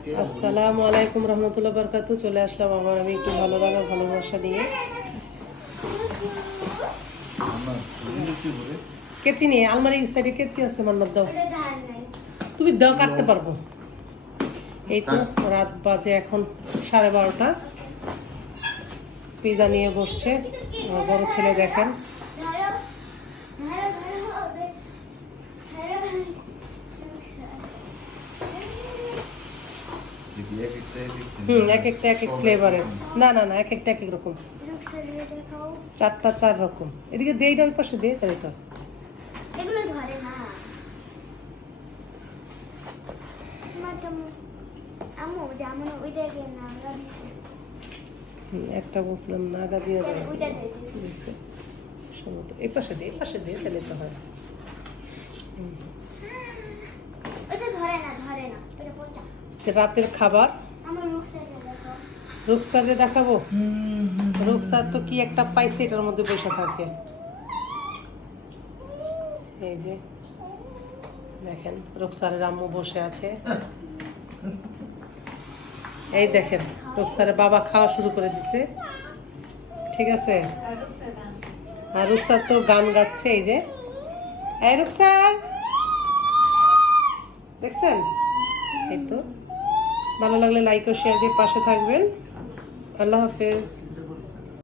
আসসালামু আলাইকুম রহমতুল্লাহ বরকাতু। চলে আসলাম আবার আমি একটু ভালো লাগা ভালোবাসা নিয়ে, কেচি নিয়ে। আলমারির সাইডে কেচি আছে, মান্নাত দাও, তুমি দাও, কাটতে পারবো। এই তো রাত বাজে এখন 12:30। পিজা নিয়ে বসছে আমার বড় ছেলে, দেখেন। এক একটা এক এক ফ্লেভারের। না না না, এক একটা এক এক রকম, 4টা 4 রকম। এদিকে দে, এইটা ওই পাশে দে, তাহলে তো এগুলো ধরে না। আম্মু যেমন ওইটাকে না দিছে। একটা বলছিলাম নাগা দিয়ে দেয়, ওইটা দিছে। এই পাশে দে, এই পাশে দে, তাহলে তো হয়। ওইটা ধরে না, ধরে না, এটা পচা। আজকে রাতের খাবার আমার রুকসাকে দেখো। রুকসারে দেখাবো। রুকসার তো কি একটা পাইছে, এটার মধ্যে বসে থাকে। এই যে দেখেন, রুকসারের আম্মু বসে আছে। এই দেখেন, রুকসারের বাবা খাওয়া শুরু করে দিছে। ঠিক আছে, আর রুকসার তো গান গাচ্ছে। এই যে, এই রুকসার, দেখছেন? এই তো, ভালো লাগলে লাইক ও শেয়ার দিয়ে পাশে থাকবেন। আল্লাহ হাফেজ।